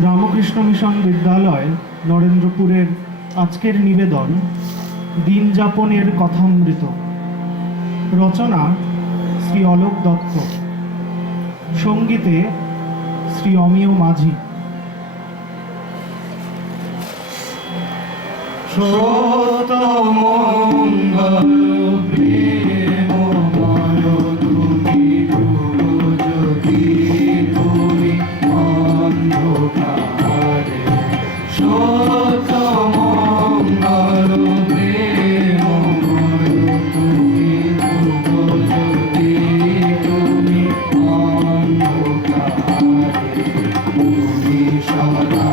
Ramakrishna mission বিদ্যালয় নরেন্দ্রপুরের আজকের নিবেদন দিন যাপনের কথামৃত। রচনা শ্রী অলোক দত্ত, সঙ্গীতে শ্রী অমিয় মাঝি। সত মঙ্গল প্রেমময় তুমি ধ্রুবজ্যোতি তুমি অন্ধকারে। সত মঙ্গল প্রেমময় তুমি ধ্রুবজ্যোতি তুমি অন্ধকারে। তুমি সদা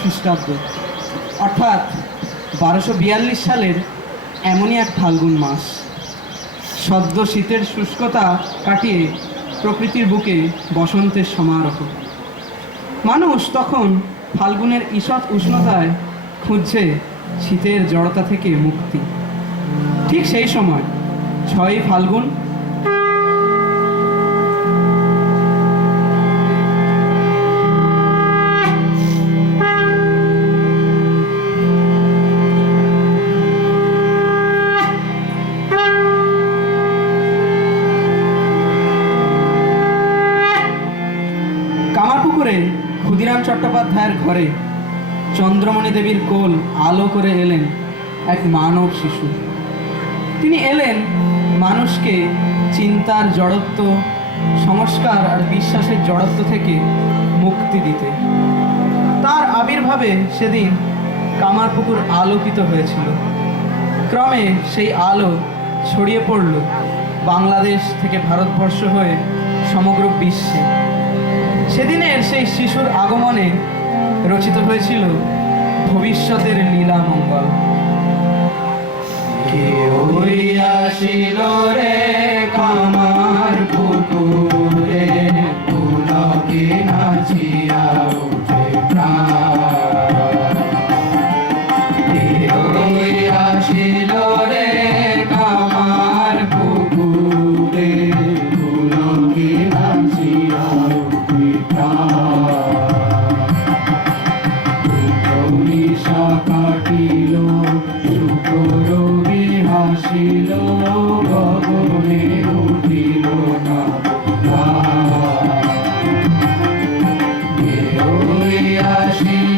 খ্রিস্টাব্দ অর্থাৎ 1242 সালের এমনই এক ফাল্গুন মাস। সদ্য শীতের শুষ্কতা কাটিয়ে প্রকৃতির বুকে বসন্তের সমারোহ। মানুষ তখন ফাল্গুনের ঈষৎ উষ্ণতায় খুঁজছে শীতের জড়তা থেকে মুক্তি। ঠিক সেই সময় 6ই ফাল্গুন ক্ষুদিরাম চট্টোপাধ্যায়ের ঘরে চন্দ্রমণি দেবীর কোল আলো করে এলেন এক মানব শিশু। তিনি এলেন মানুষকে চিন্তার জড়ত্ব, সংস্কার আর বিশ্বাসের জড়ত্ব থেকে মুক্তি দিতে। তার আবির্ভাবে সেদিন কামারপুকুর আলোকিত হয়েছিল। ক্রমে সেই আলো ছড়িয়ে পড়ল বাংলাদেশ থেকে ভারতবর্ষ হয়ে সমগ্র বিশ্বে। সেদিনের সেই শিশুর আগমনে রচিত হয়েছিল ভবিষ্যতের লীলামঙ্গল। কে ওই আসিল রে কামার পুকুরে, পুলকে নাচিয়া উঠে প্রাণ। কে ওই আসিল রে কামার পুকুরে, পুলকে নাচিয়া উঠে নিশা কাটিল শুকরবি হাসিল, গগনে উঠিল না আসিল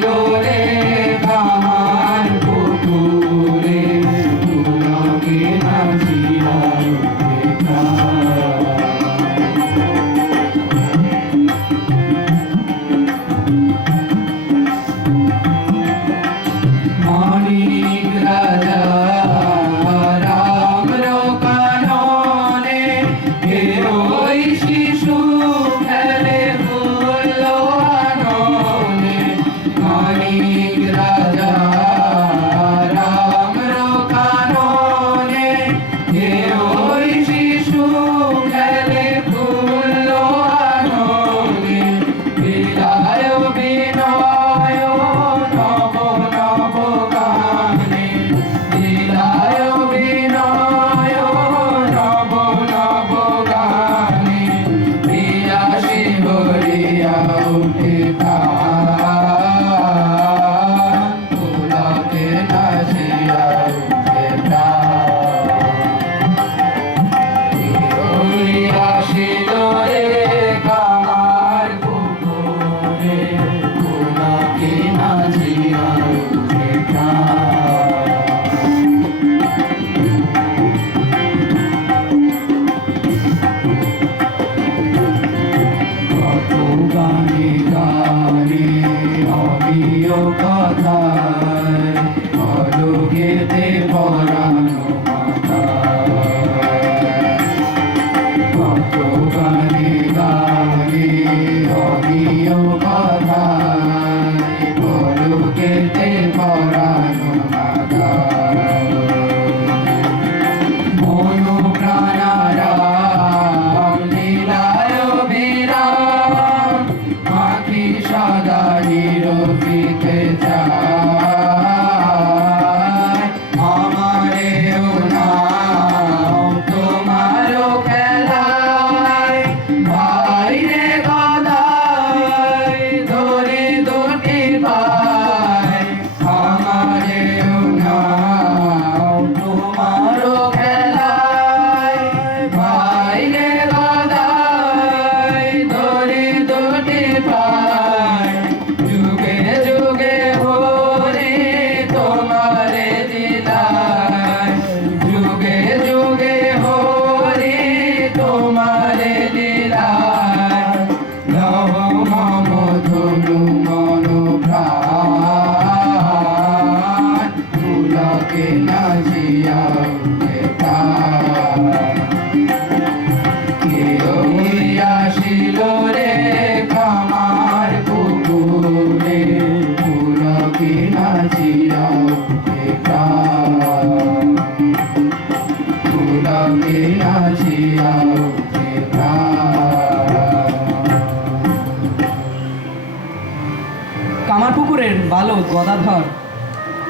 নরেন্দ্রপুরের বালক গদাধর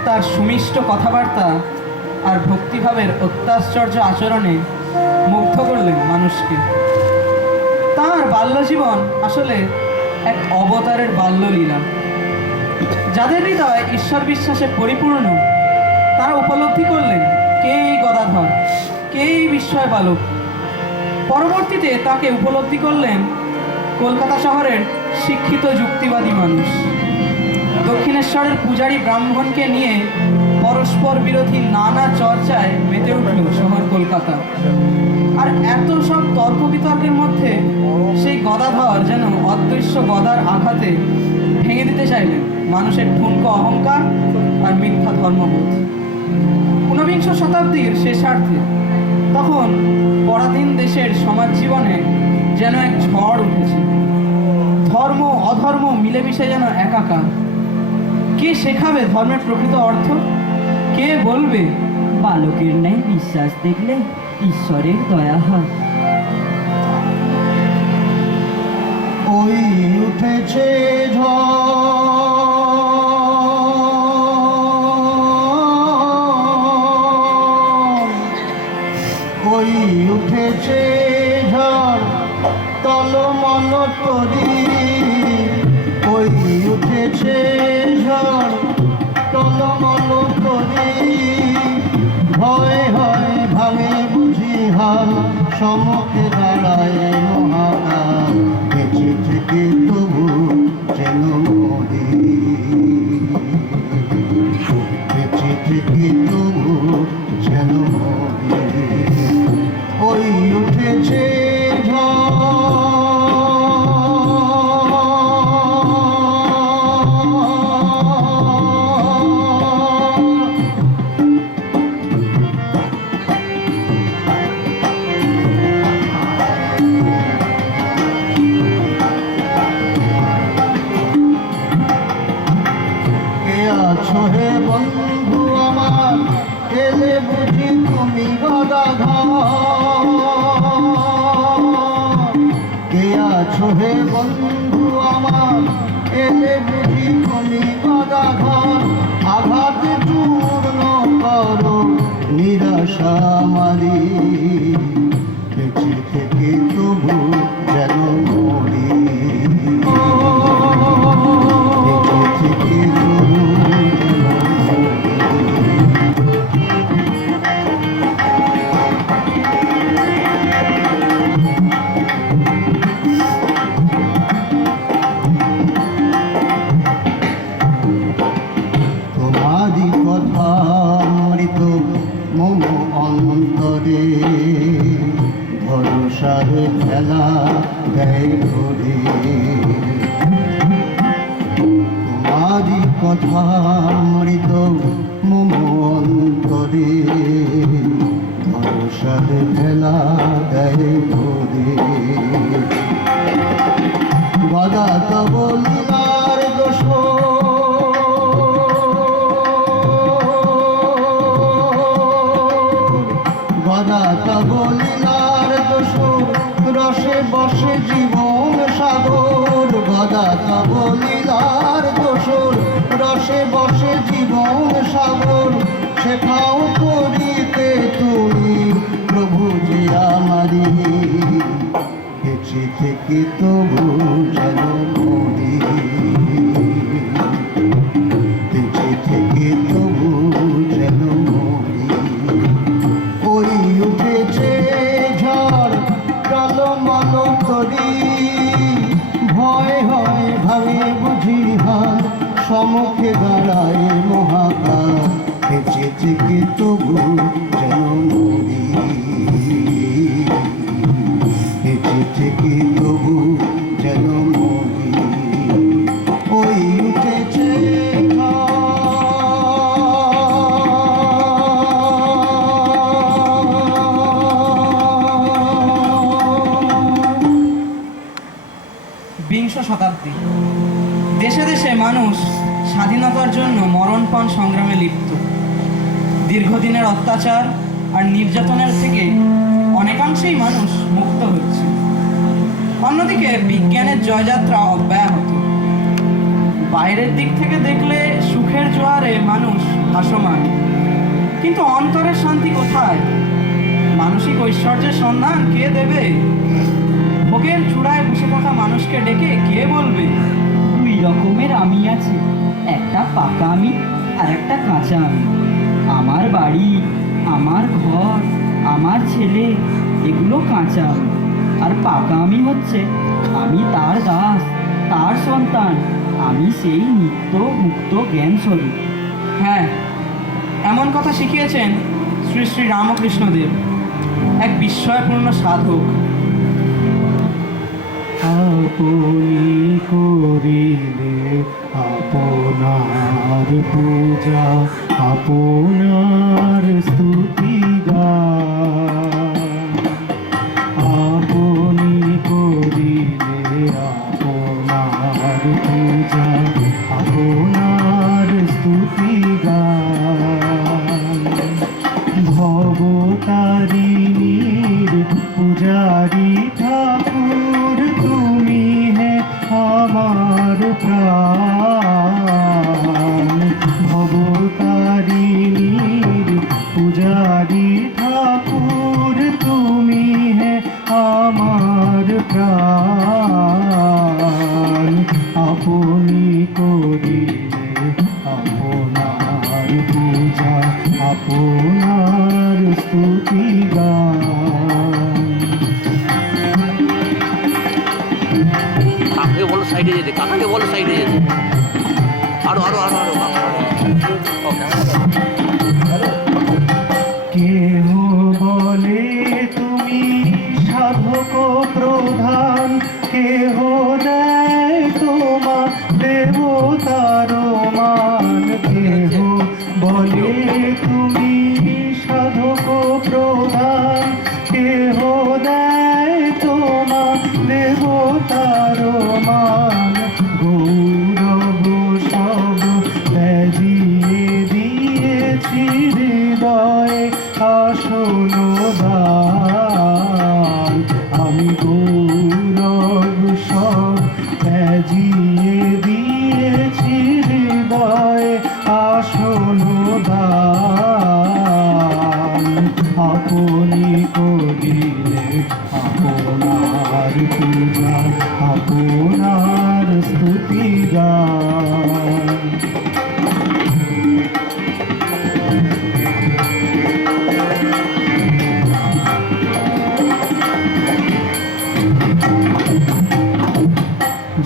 তার সুমিষ্ট কথাবার্তা আর ভক্তিভাবের অত্যাশ্চর্য আচরণে মুগ্ধ করলেন মানুষকে। তার বাল্যজীবন আসলে এক অবতারের বাল্যলীলা। যাদের হৃদয় ঈশ্বর বিশ্বাসে পরিপূর্ণ, তারা উপলব্ধি করলেন কে এই গদাধর, কে এই বিস্ময় বালক। পরবর্তীতে তাকে উপলব্ধি করলেন কলকাতা শহরের শিক্ষিত যুক্তিবাদী মানুষ। দক্ষিণেশ্বরের পূজারী ব্রাহ্মণকে নিয়ে পরস্পর বিরোধী নানা চর্চায় মেতে উঠল শহর কলকাতা। আর এত সব তর্ক বিতর্কের মধ্যে সেই গদাধর যেন অদৃশ্য গদার আঘাতে ভেঙে দিতে চাইলেন মানুষের ঠুনকো অহংকার আর মিথ্যা ধর্মবোধ। ঊনবিংশ শতাব্দীর শেষার্ধে তখন পরাধীন দেশের সমাজ জীবনে যেন এক ঝড় উঠেছে। ধর্ম অধর্ম মিলেমিশে যেন একাকার। কে শেখাবে ধর্মের প্রকৃত অর্থ? কে বলবে বালকের ন্যায় বিশ্বাস দেখলে ঈশ্বরের দয়া হয়? ওই উঠেছে ওই উঠেছে ঝড় তলমল করি, ওই উঠেছে ঝড় টলমল করি, ভয় হয় ভাঙে বুঝি হাল, সমকে দাঁড়ায় মহাকাল, বেঁচে থেকে তবু যেন মরি, বেঁচে থেকে তবু যেন মরি, ওই উঠেছে হে বন্ধু আমার, এলে বুঝি তুমি গদাধর, কে আছো হে বন্ধু আমার, এলে বুঝি তুমি গদাধর, আঘাতে চূর্ণ করো নিরাশা মারি, বেঁচে থেকে তবু যেন মরি, বেঁচে থেকে তবু তোমারি কথা মৃত মম অন্তরে, ভরসার খেলা দেয় ঘরে, তোমারি কথা মৃত মম অন্তরে, ভরসার খেলা দেয় ঘরে, গদা তব লীলার দোষ, গদা তব লীলার দোষ, রসে বসে জীবন সাগর, গদা তব লীলার দোষ, রসে বসে জীবন সাগর, শেখাও করিতে তুমি প্রভু যে আমারি, বেঁচে থেকে তবু যেন মরি, বেঁচে থেকে তবু যেন মরি, ওই উঠেছে ঝড় টলমল করি, ভয় হয় ভাঙে বুঝি হাল, সমুখে দাঁড়ায় মহাকাল, বেঁচে থেকে তবু যেন মরি, বেঁচে থেকে তবু যেন মরি, ওই উঠেছে বিংশ শতাব্দী। দেশে দেশে মানুষ স্বাধীনতার জন্য মরণপণ সংগ্রামে লিপ্ত। দীর্ঘদিনের অত্যাচার আর নির্যাতনের থেকে অনেকাংশেই মানুষ মুক্ত হচ্ছে। অন্যদিকে বিজ্ঞানের জয়যাত্রা অব্যাহত। বাইরের দিক থেকে দেখলে সুখের জোয়ারে মানুষ ভাসমান, কিন্তু অন্তরের শান্তি কোথায়? মানসিক ঐশ্বর্যের সন্ধান কে দেবে? ভোগের চূড়ায় বসে থাকা মানুষকে ডেকে কে বলবে? দুই রকমের আমি আছে, একটা পাকা আমি আর একটা কাঁচা আমি। আমার বাড়ি, আমার ঘর, আমার ছেলে, এগুলো কাঁচা আমি। আর পাকা আমি হচ্ছে আমি তার দাস, তার সন্তান, আমি সেই নিত্য মুক্ত জ্ঞান স্বরূপ। হ্যাঁ, এমন কথা শিখিয়েছেন শ্রী শ্রী রামকৃষ্ণদেব, এক বিস্ময়পূর্ণ সাধক। আপনি করিলে আপনার পূজা, আপনার স্তুতি গান। আপনি করিলে আপনার পূজা, আপনার স্তুতি গান। ভবতারিণীর পূজারি ঠাকুর তুমি হে আমার প্রাণ। ভবতারিণীর পূজারি ঠাকুর তুমি হে আমার প্রাণ। আপনি করিলে আপনার পূজা, আপনার স্তুতি গান। কাকাকে বলো সাইডে যেতে, কাকাকে বলো সাইডে যেতে। আরো আরো আরো আরো কেহ বলে তুমি সাধক প্রধান, কেহ দেয় তোমা দেবতার মান। কেহ বলে তুমি সাধক প্রধান, কেহ দেয় তোমা দেবতার মান। গৌরব সব ত্যাজিয়ে দিয়েছি হৃদয়ে আসন দান। আমি গৌরব সব ত্যাজিয়ে দিয়েছি হৃদয়ে আসন দান। আপনি করিলে আপনার পূজা, আপনার স্তুতি গান।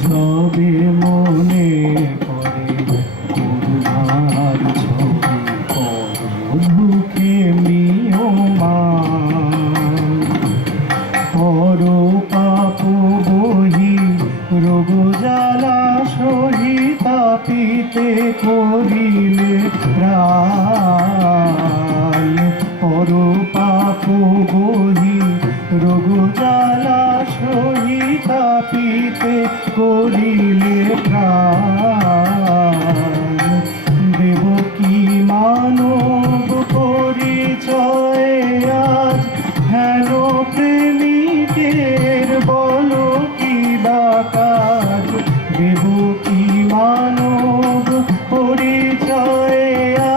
যবে মনে করে করুণার ছবি, দুঃখে মিয়মান। পর পাপ বহি রোগ জ্বালা সহি, তাপিতে করিলে প্রাণ। পর পাপ বহি রোগ জ্বালা সহি, তাপিতে করিলে প্রাণ। দেবকী মানব পরিচয় আজ হেন প্রেমিকের বলো কি বা কাজ। দেবকী মানব পরিচয়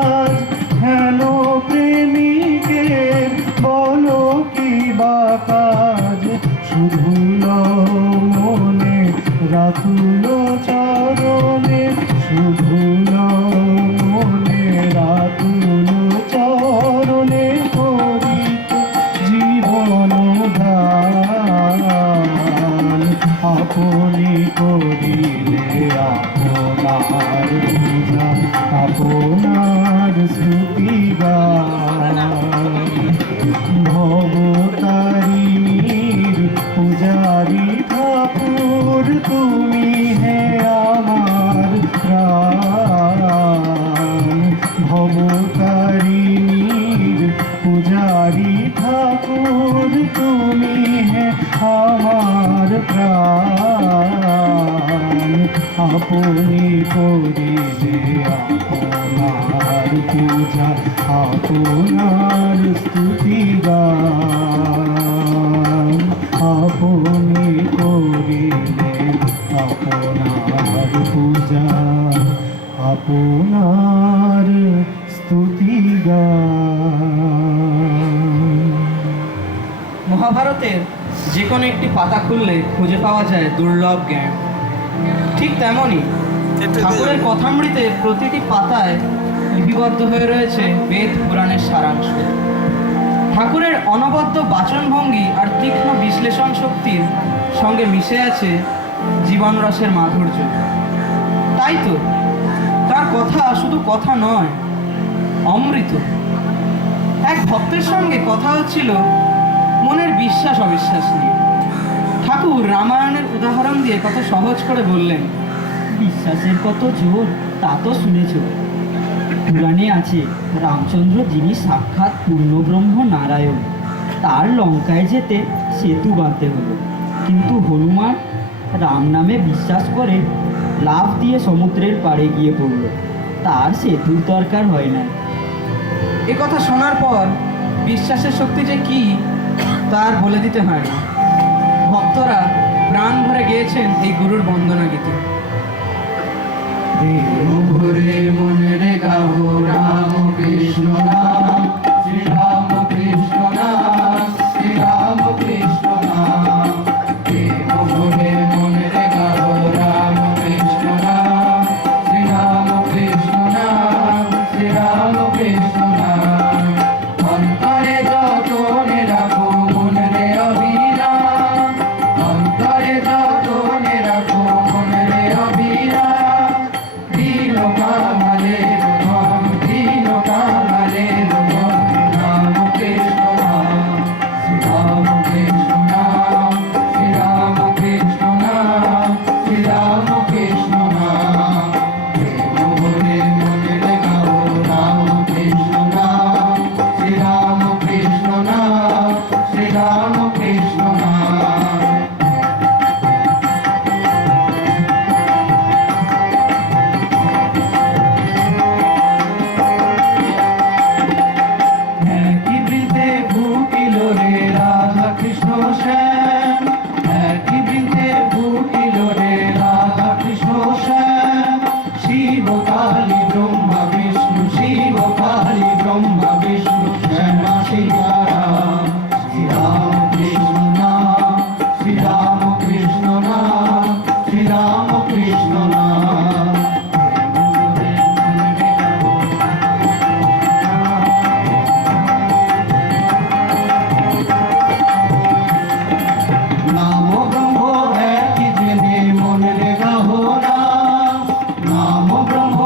আজ হেন প্রেমিকের বলো কি বা কাজ। শুধু মনে রাতুল চরণে, শুধু মনে রাতুল চরণে করিতে জীবন দান। আপনি করিলে আপনার পূজা, আপনার স্তুতি গান। ভবতারিণীর পূজারি ঠাকুর তুমি হে আমার প্রাণ। ভবতারিণীর পূজারি ঠাকুর তুমি হে আমার প্রাণ। আপনি করিলে আপনার পূজা, আপনার স্তুতি গান। আপনি করিলে আপনার পূজা। আপনার স্তুতি গান। মহাভারতের যে কোনো একটি পাতা খুললে খুঁজে পাওয়া যায় দুর্লভ জ্ঞান। ঠিক তেমনই ঠাকুরের কথামৃতে প্রতিটি পাতায় লিপিবদ্ধ হয়ে রয়েছে বেদ পুরাণের সারাংশ। ঠাকুরের অনবদ্য বাচনভঙ্গি আর তীক্ষ্ণ বিশ্লেষণ শক্তির সঙ্গে মিশে আছে জীবন রসের মাধুর্য। তাই তো তার কথা শুধু কথা নয়, অমৃত। এক ভক্তের সঙ্গে কথা হচ্ছিল মনের বিশ্বাস অবিশ্বাস নিয়ে। ঠাকুর রামায়ণের উদাহরণ দিয়ে কত সহজ করে বললেন, বিশ্বাসের কত জোর তা তো শুনেছ। পুরাণে আছে রামচন্দ্র যিনি সাক্ষাৎ পূর্ণব্রহ্ম নারায়ণ, তার লঙ্কায় যেতে সেতু বাঁধতে হলো, কিন্তু হনুমান রাম নামে বিশ্বাস করে লাফ দিয়ে সমুদ্রের পাড়ে গিয়ে পড়ল, তার সেতুর দরকার হয় না। এ কথা শোনার পর বিশ্বাসের শক্তি যে কি তার বলে দিতে হয় না। ভক্তরা প্রাণ ভরে গেয়েছেন এই গুরুর বন্দনা গীতে। ভরে মনে গাও রাম কৃষ্ণ নাম, শ্রী রাম কৃষ্ণ নাম, শ্রী রাম কৃষ্ণ নাম। ভরে মনে গাও রাম কৃষ্ণ নাম, শ্রী রাম কৃষ্ণ নাম, শ্রী রাম কৃষ্ণ নাম। অন্তরে যতনে রাখো মনে অভিরাম, অন্তরে যতনে রাখো মনে অভিরাম। দীন কামালে রঘুরাম, দীন কামালে রঘুরাম। রাম কৃষ্ণ নাম, শ্রী রাম কৃষ্ণ নাম, শ্রী রাম কৃষ্ণ নাম, শ্রী রাম কৃষ্ণ নাম। প্রেম ভরে মনে গাও রাম কৃষ্ণ নাম, শ্রী রাম কৃষ্ণ নাম, শ্রী রাম কৃষ্ণ নাম। একই বৃন্তে ফুটিল রে রাধা কৃষ্ণ শ্যাম, একই বৃন্তে ফুটিল রে রাধা কৃষ্ণ শ্যাম। শিব কালী ব্রহ্মা বিষ্ণু, শিব কালী ব্রহ্মা বিষ্ণু, শ্যামা সীতারাম। শ্রী রাম কৃষ্ণ নাম, শ্রী রাম কৃষ্ণ নাম, শ্রী রাম কৃষ্ণ নাম। নাম ব্রহ্ম একই জেনে মনে গাহো নাম, নাম ব্রহ্ম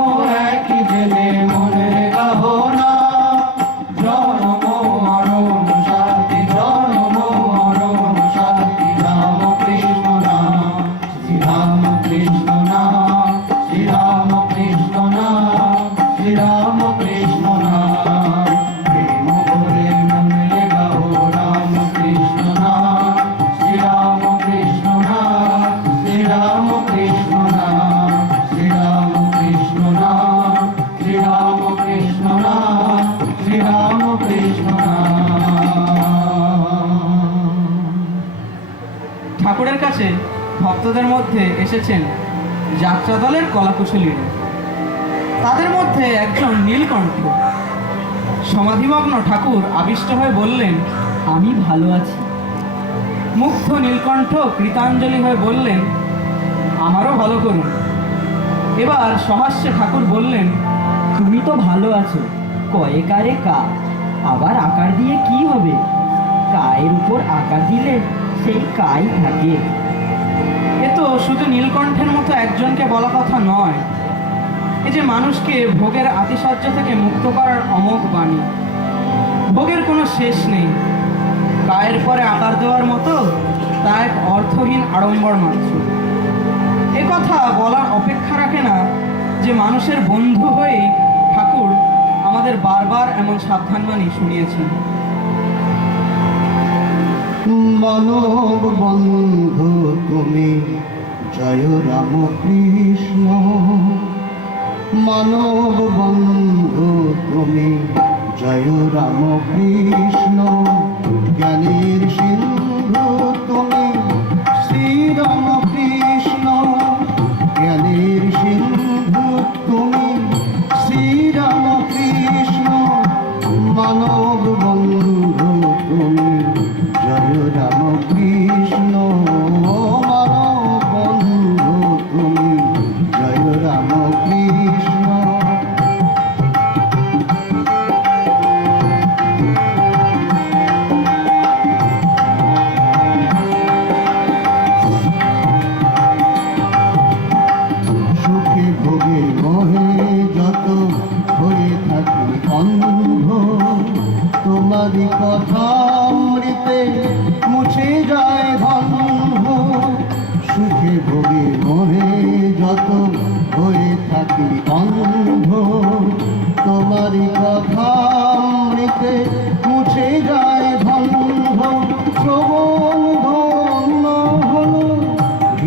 একই জেনে মনে গাহো নাম। জনম মরণ শান্তি, জনম মরণ শান্তি। রাম কৃষ্ণ নাম, শ্রী রাম কৃষ্ণ নাম, শ্রী রাম কৃষ্ণ নাম, শ্রী রাম কৃষ্ণ নাম। প্রেম ভরে মনে গাও রাম কৃষ্ণ নাম, শ্রী রাম কৃষ্ণ নাম, শ্রী রাম কৃষ্ণ নাম, শ্রী রাম কৃষ্ণ নাম, শ্রী রাম কৃষ্ণ নাম, শ্রী রাম কৃষ্ণ নাম। ঠাকুরের কাছে ভক্তদের মধ্যে এসেছেন যাত্রা দলের কলাকুশলীরা। তাদের মধ্যে একজন নীলকণ্ঠ। সমাধিমগ্ন ঠাকুর আবিষ্ট হয়ে বললেন, আমি ভালো আছি। মুগ্ধ নীলকণ্ঠ কৃতাঞ্জলি হয়ে বললেন, আমারও ভালো করুন। এবার সহাস্যে ঠাকুর বললেন, তুমি তো ভালো আছো, কয়ে কারে কা, আবার আকার দিয়ে কি হবে? কায়ের উপর আকার দিলে সেই কাই থাকে। এ তো শুধু নীলকণ্ঠের মতো একজনকে বলা কথা নয়, এ যে মানুষকে ভোগের আতিশয্য থেকে মুক্ত করার অমোঘ বাণী। ভোগের কোনো শেষ নেই, কায়ের পরে আকার দেওয়ার মতো তা এক অর্থহীন আড়ম্বর মাত্র। এ কথা বলার অপেক্ষা রাখে না যে মানুষের বন্ধু হয়েই ঠাকুর আমাদের বারবার এমন সাবধানবাণী শুনিয়েছেন। মানব বন্ধু তুমি, জয় রাম কৃষ্ণ। মানব বন্ধু তুমি, জয় রাম কৃষ্ণ। জ্ঞানের সিন্ধু তুমি, শ্রী রাম কৃষ্ণ। জ্ঞানের সিন্ধু তুমি,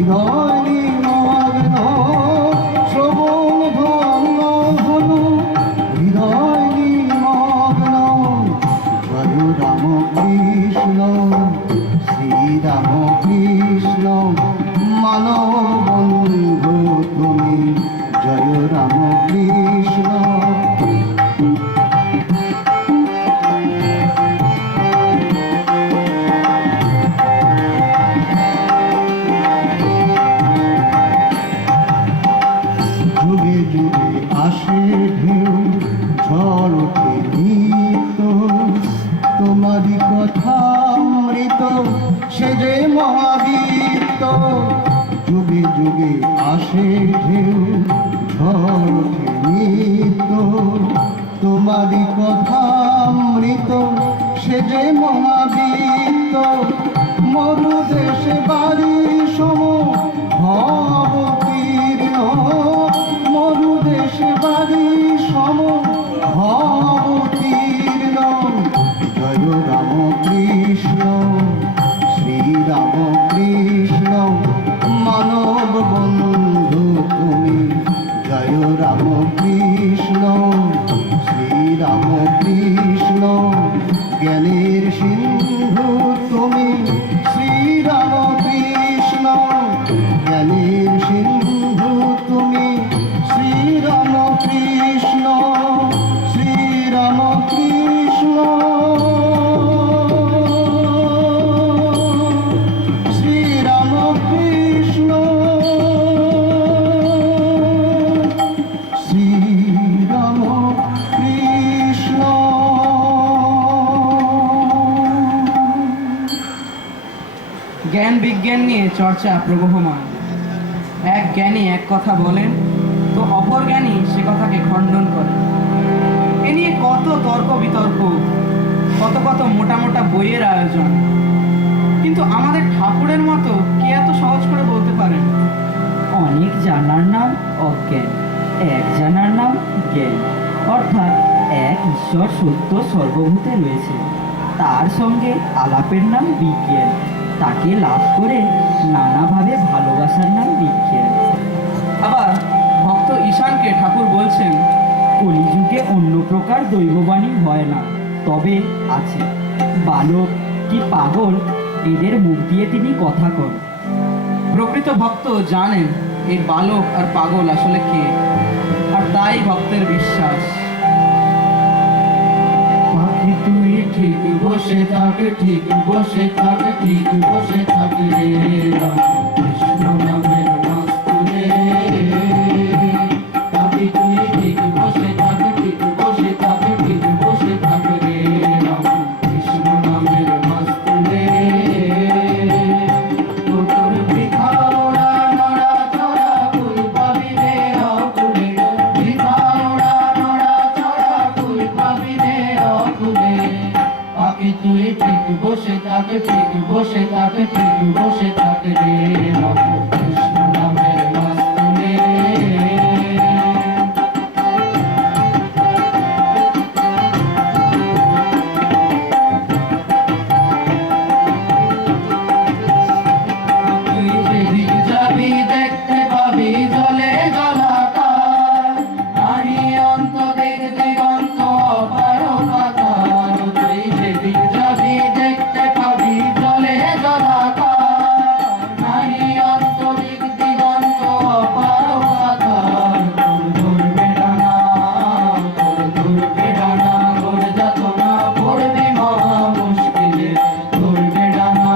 হৃদয় নিমগ্ন শ্রবণ ধন্য হলো হৃদয় নিমগ্ন জয় রাম কৃষ্ণ শ্রীরাম কৃষ্ণ মানব বন্ধু তুমি জয় রাম কৃষ্ণ যুগে যুগে আসে ঢেউ ঝড় ওঠে নিত্য তোমারই কথা অমৃত সে যে মহাবীত যুগে যুগে আসে ঢেউ ঝড় ওঠে নিত্য তোমারই কথা অমৃত সে যে মহাবীত মরু দেশে বাড়ি সম ভবতীর্ণ মরু দেশে বাড়ি সম ভবতীর্ণ জয় রাম কৃষ্ণ শ্রীরাম কৃষ্ণ মানব বন্ধু তুমি জয় রাম কৃষ্ণ শ্রীরাম কৃষ্ণ জ্ঞানের সিন্ধু তুমি শ্রীরাম কৃষ্ণ জ্ঞানের সিন্ধু তুমি শ্রীরাম কৃষ্ণ শ্রীরাম কৃষ্ণ শ্রীরাম কৃষ্ণ শ্রীরাম কৃষ্ণ জ্ঞান বিজ্ঞান নিয়ে চর্চা প্রবহমান। এক জ্ঞানী এক কথা বলেন তো অপর জ্ঞানী সে কথাকে খণ্ডন করে। এ নিয়ে কত তর্ক বিতর্ক, কত কত মোটা মোটা বইয়ের আয়োজন, কিন্তু আমাদের ঠাকুরের মতো কে এত সহজ করে বলতে পারেন? অনেক জানার নাম অজ্ঞান, এক জানার নাম জ্ঞান। অর্থাৎ এক ঈশ্বর সত্য সর্বভূতে রয়েছে, তার সঙ্গে আলাপের নাম বিজ্ঞান, তাকে লাভ করে নানাভাবে ভালোবাসার নাম বিজ্ঞান। আবার ভক্ত ঈশানকে ঠাকুর বলছেন, কলিযুগে অন্য প্রকার দৈববাণী হয় না, তবে আছে বালক কি পাগল এদের মুখ দিয়ে তিনি কথা কন। প্রকৃত ভক্ত জানেন এই বালক আর পাগল আসলে কে, আর তাই ভক্তের বিশ্বাস। পাখি তুই ঠিক বসে থাক, ঠিক বসে থাক, ঠিক বসে থাক রে রাম কৃষ্ণ নামের মাস্তুরে। পাখি তুই ঠিক বসে থাক, ঠিক বসে থাক, ঠিক বসে থাক রে রাম কৃষ্ণ নামের মাস্তুরে। তোর বৃথা ওড়া নড়া চড়া তুই পাবি রে অকুলে, বৃথা ওড়া নড়া চড়া তুই পাবি রে অকুলে। পাখি তুই ঠিক বসে থাক, ঠিক বসে থাক, ঠিক বসে থাক রে রাম কৃষ্ণ নামের মাস্তুলে। তুই যেদিক যাবি দেখতে পাবি জলে জলাকার, নারী অন্ত দিক দিগন্ত অপার পাতাল। তুই যেদিক যাবি দেখতে পাবি জলে জলাকার, নারী অন্ত দিক দিগন্ত অপার পাতাল। তোর ধরবে ডানা, তোর ধরবে ডানা, তোর যাতনা পড়বি মহা মুশকিলে। ধরবে ডানা,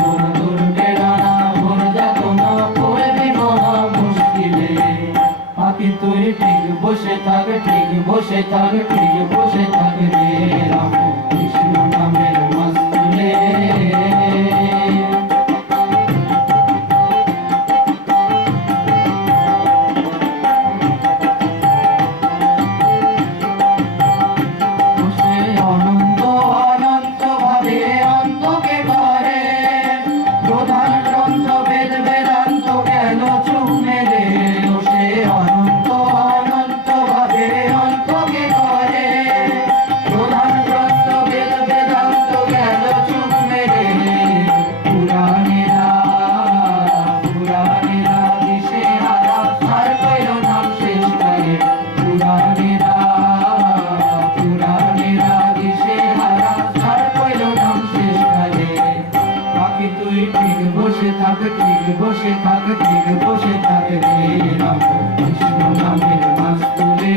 তোর ধরবে ডানা, তোর যাতনা পড়বি মহা মুশকিলে। পাখি তুই ঠিক বসে থাক, ঠিক বসে থাক, ঠিক বসে থাক রে রাম কৃষ্ণ নামের মাস্তুলে। বসে অনন্ত অনন্ত ভাবে অন্তকে করে, প্রধান গ্রন্থ বেদ বেদান্ত কেন চুপ মেলে। বসে অনন্ত অনন্ত ভাবে অন্তকে করে, থাক ঠিক বসে থাক ঠিক বসে থাক রে রাম কৃষ্ণ নামের মাস্তুলে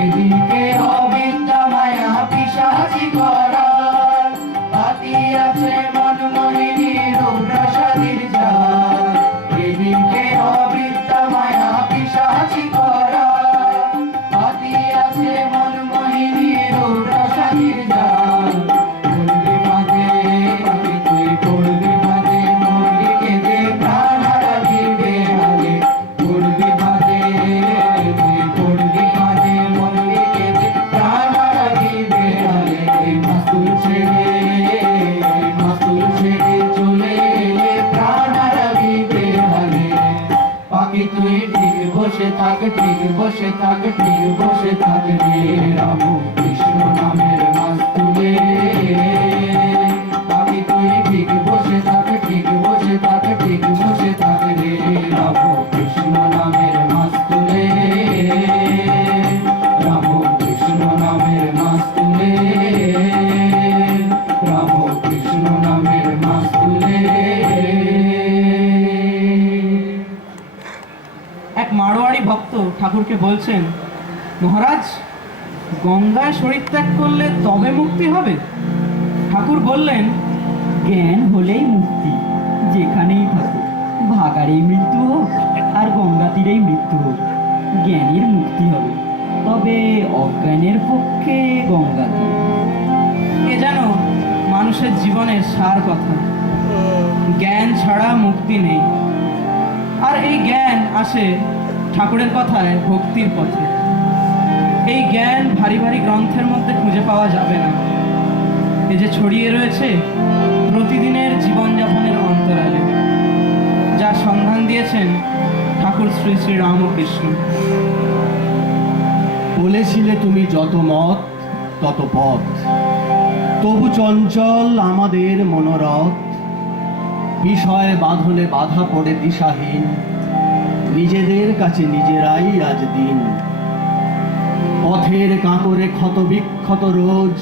এদিকে অবিদ্যা মায়া পিশাচি করা হাতি আছে মনমোহিনী রূপরাসাদির জাল এদিকে অবিদ্যা মায়া পিশাচি করা হাতি আছে মনমোহিনী রূপরাসাদির জাল পড়বি মাঝে তুই পড়বি মাঝে মরবি কেঁদে প্রাণ হারাবি বেহালে পড়বি মাঝে তুই পড়বি মাঝে মরবি কেঁদে প্রাণ হারাবি বেহালে মাস্তুল ছেড়ে চলে এলে প্রাণ হারাবি বেহালে পাখি তুই ঠিক বসে থাক ঠিক বসে থাক ঠিক বসে থাক রে রাম কৃষ্ণ নামের মাস্তুলে পাখি তুই ঠিক বসে থাক ঠিক বসে থাক ঠিক বসে থাক রে রাম কৃষ্ণ নামের মাস্তুলে রাম কৃষ্ণ নামের মাস্তুলে রাম কৃষ্ণ নামের মাস্তুলে এক মারোয়াড়ি ভক্ত ঠাকুরকে বলছেন, মহারাজ, গঙ্গায় শরীর ত্যাগ করলে তবে মুক্তি হবে? ঠাকুর বললেন, জ্ঞান হলেই মুক্তি, যেখানেই থাকো, ভাগাড়েই মৃত্যু হোক আর গঙ্গা তীরেই মৃত্যু হোক, জ্ঞানের মুক্তি হবে। তবে অজ্ঞানের পক্ষে গঙ্গা তীর। এ যেন মানুষের জীবনের সার কথা। জ্ঞান ছাড়া মুক্তি নেই। আর এই জ্ঞান আসে ঠাকুরের কথায় ভক্তির পথে। এই জ্ঞান ভারী ভারী গ্রন্থের মধ্যে খুঁজে পাওয়া যাবে না। এ যে ছড়িয়ে রয়েছে প্রতিদিনের জীবনযাপনের অন্তরালে, যা সন্ধান দিয়েছেন ঠাকুর শ্রী শ্রী রামকৃষ্ণ। বলেছিলে তুমি যত মত তত পথ, তবু চঞ্চল আমাদের মনোরথ। বিষয় বাঁধনে বাধা পড়ে দিশাহীন, নিজেদের কাছে নিজেরাই আজ দিন। পথের কাঁকরে ক্ষত বিক্ষত রোজ,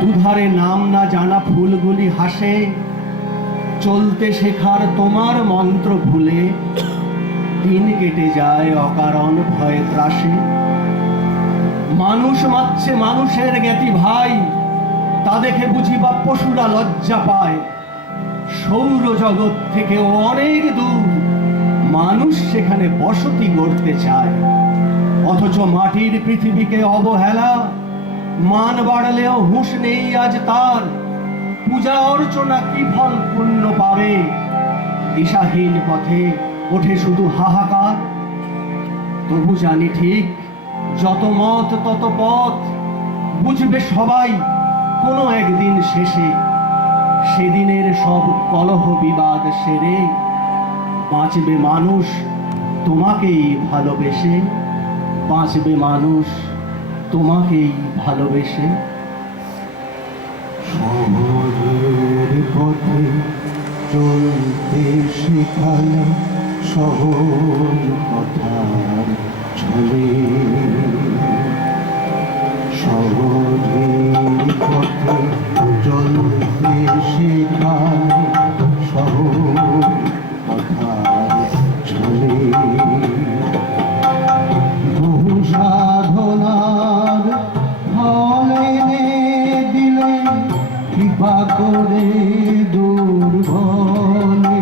দুধারে নাম না জানা ফুলগুলি হাসে। চলতে শেখার তোমার মন্ত্র ভুলে, দিন কেটে যায় অকারণ ভয়ে ত্রাসে। মানুষ মারছে মানুষের জ্ঞাতি ভাই, তা দেখে বুঝি বা পশুরা লজ্জা পায়। সৌরজগৎ থেকেও অনেক দূর, মানুষ সেখানে বসতি গড়তে চায়। অথচ মাটির পৃথিবীকে অবহেলা, মান বাড়লেও হুঁশ নেই আজ তার। পূজা অর্চনা কি ফল পুণ্য পাবে, দিশাহীন পথে ওঠে শুধু হাহাকার। তবু জানি ঠিক, যত মত তত পথ, বুঝবে সবাই কোনো একদিন শেষে। সেদিনের সব কলহ বিবাদ সেরে, বাঁচবে মানুষ তোমাকেই ভালোবেসে। বাঁচবে মানুষ তোমাকেই ভালোবেসে। সহজের পথে চলতে শেখালে সহজ কথার ছলে। সহজের পথে চলতে শেখালে সহজ কথার ছলে। বহু সাধনার ফল এনে দিলে কৃপা করে দুর্বলে।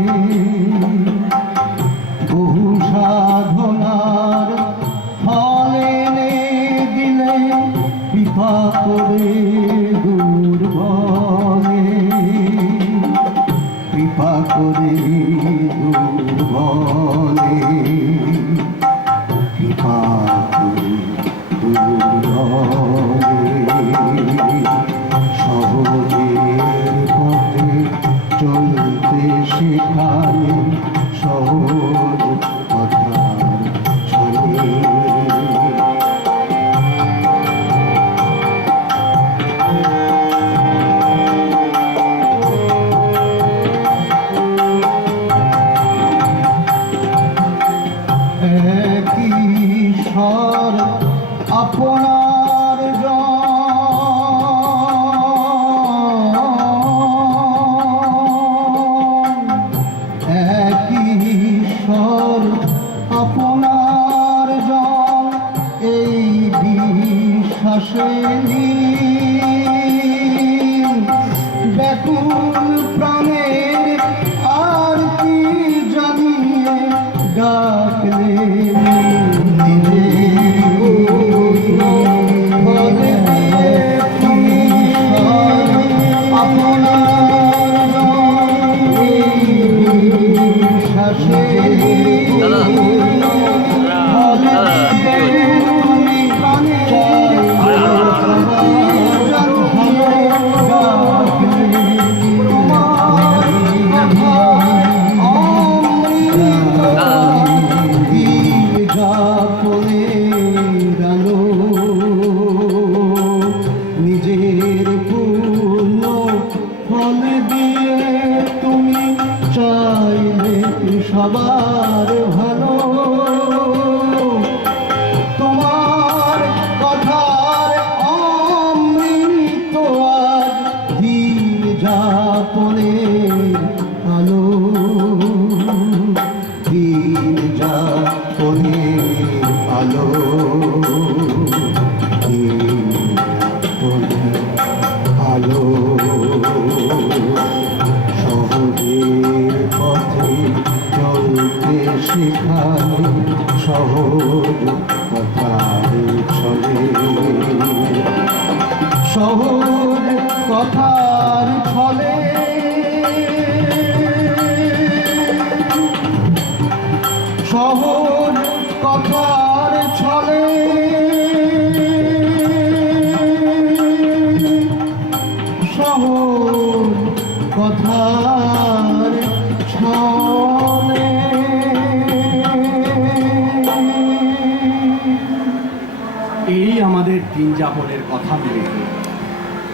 বহু সাধনার ফল এনে দিলে কৃপা করে দুর্বলে। কৃপা করে দুর্বলে। কৃপা করে দুর্বলে। সহজের পথে চলতে শেখালে সহজ কথা একই স্বর আপনার একই স্বর আপনার এই বিশ্বাসে ব্যাকুল প্রাণের আর কি জানিয়ে ডাকলে দাদা দাদা নিজের পূর্ণ ফল দিয়ে তুমি চাইলে সবার ভালো তোমার কথার অমৃত আর দিন যাপনের আলো দিন যাপনের আলো দিন যাপনের আলো সহজের পথে চলতে শেখায় সহজ কথার ছলে সহজ কথার ছলে সহজ কথার ছলে সহজ কথার ছলে এই আমাদের দিন যাপনের কথা মিলিত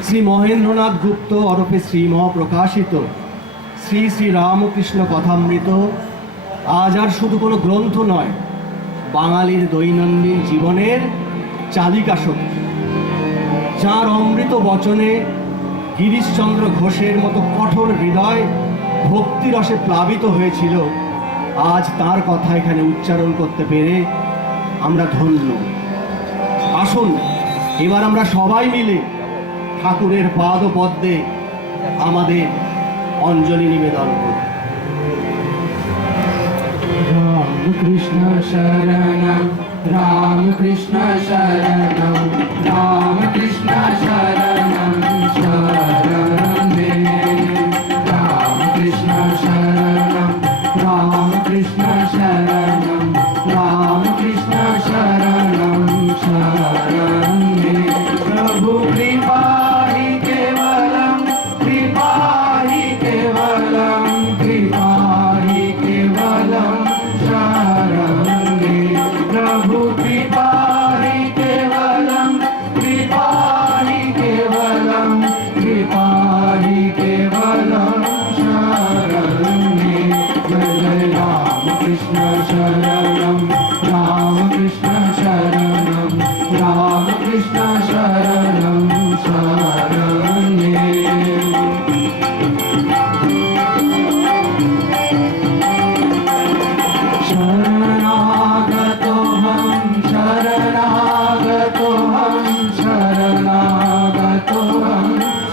শ্রী মহেন্দ্রনাথ গুপ্ত ওরফে শ্রীম প্রকাশিত শ্রী শ্রী রামকৃষ্ণ কথামৃত আজ আর শুধু কোনো গ্রন্থ নয়, বাঙালির দৈনন্দিন জীবনের চালিকা শক্তি, যার অমৃত বচনে গিরিশচন্দ্র ঘোষের মতো কঠোর হৃদয় ভক্তিরসে প্লাবিত হয়েছিল। আজ তার কথা এখানে উচ্চারণ করতে পেরে আমরা ধন্য। আসুন এবার আমরা সবাই মিলে ঠাকুরের পাদপদ্মে আমাদের অঞ্জলি নিবেদন করি। রামকৃষ্ণ শরণম রামকৃষ্ণ শরণম রামকৃষ্ণ শরণম শরণম হে রামকৃষ্ণ শরণম রামকৃষ্ণ শরণম রামকৃষ্ণ শরণম শরণম হে প্রভু কৃপা হি কেবলম কৃপা হি কেবলম কৃপা হি কেবলম शरणं मे प्रभु कृपा हि केवलं कृपा हि केवलं कृपा हि केवलं शरणं मे जय जय रामकृष्ण शरणं रामकृष्ण शरणं रामकृष्ण शरणं शरणं मे शरणागतोऽहं शरणागतोऽहं शरणागतोऽहं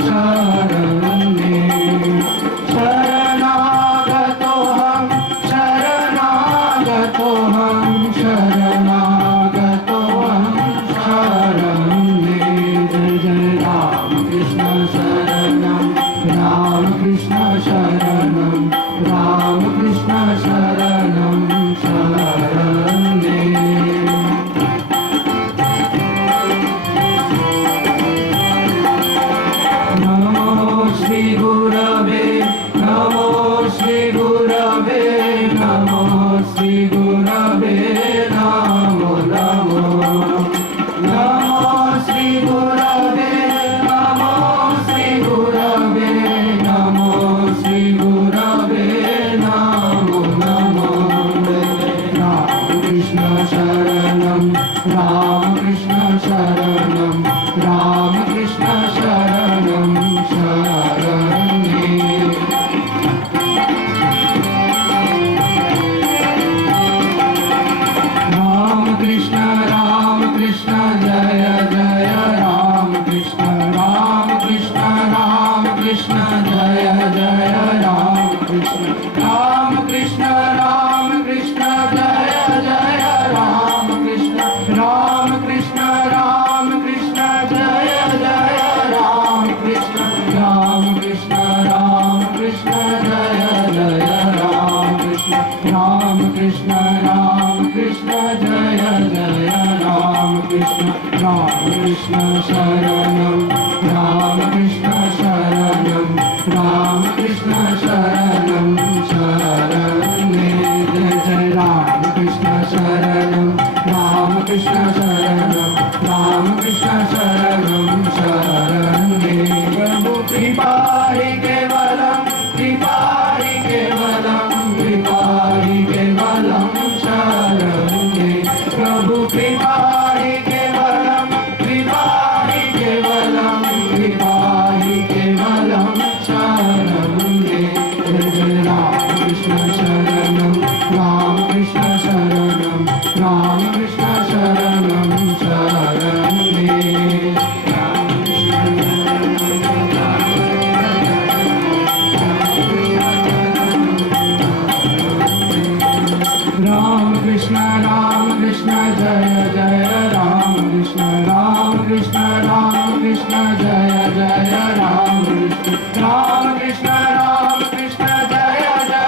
शरणं मे शरणागतोऽहं शरणागतोऽहं शरणागतोऽहं शरणं मे जय जय रामकृष्ण शरणं रामकृष्ण शरणं रामकृष्ण शरणं शरणं मे नमो श्री गुरवे नमो श्री गुरवे नमो श्री गुरवे नमः रामकृष्ण शरणं रामकृष्ण शरणं शरण्ये रामकृष्ण रामकृष्ण जय जय रामकृष्ण रामकृष्ण रामकृष्ण जय जय रामकृष्ण रामकृष्ण रामकृष्ण जय जय रामकृष्ण रामकृष्ण रामकृष्ण जय जय रामकृष्ण रामकृष्ण रामकृष्ण जय जय रामकृष्ण रामकृष्ण रामकृष्ण जय जय रामकृष्ण रामकृष्ण शरणं रामकृष्ण शरणं रामकृष्ण शरणं शरण्ये जय जय रामकृष्ण शरणं रामकृष्ण शरणं रामकृष्ण शरणं शरण्ये प्रभु कृपा हि केवलं कृपा हि केवलं कृपा हि केवलं शरण्ये प्रभु कृपा हि केवलं कृपा हि केवलं कृपा हि केवलं शरण्ये जय जय रामकृष्ण शरणं रामकृष्ण शरणं रामकृष्ण शरणं शरण्ये रामकृष्ण रामकृष्ण जय जय रामकृष्ण रामकृष्ण रामकृष्ण जय जय रामकृष्ण रामकृष्ण रामकृष्ण जय जय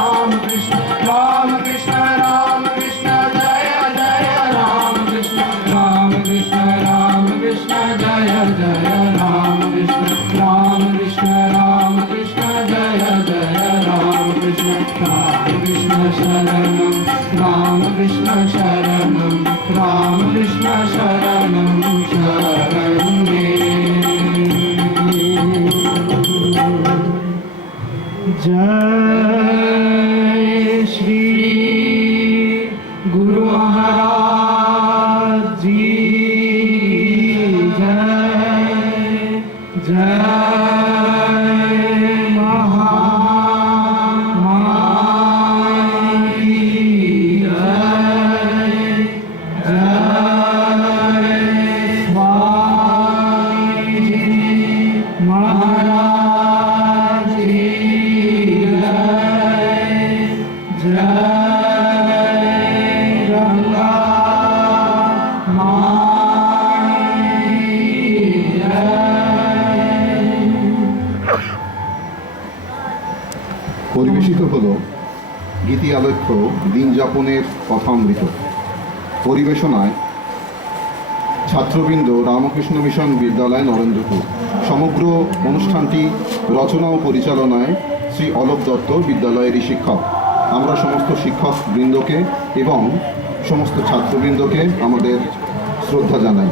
रामकृष्ण रामकृष्ण रामकृष्ण जय जय रामकृष्ण रामकृष्ण रामकृष्ण जय जय रामकृष्ण रामकृष्ण रामकृष्ण जय जय रामकृष्ण रामकृष्ण शरणं रामकृष्ण शरणं रामकृष्ण शरणं शरण्ये जय श्री गुरु महाराज जी जय जय महामाई जय जय स्वामी जी महाराज जी जय गंगा माई जय। পরিবেশিত হলো গীতি আলেখ্য দিন যাপনের কথামৃত। পরিবেশনায় ছাত্রবৃন্দ রামকৃষ্ণ মিশন বিদ্যালয় নরেন্দ্রপুর। সমগ্র অনুষ্ঠানটি রচনা ও পরিচালনায় শ্রী অলোক দত্ত বিদ্যালয়েরই শিক্ষক। আমরা সমস্ত শিক্ষক বৃন্দকে এবং সমস্ত ছাত্রবৃন্দকে আমাদের শ্রদ্ধা জানাই।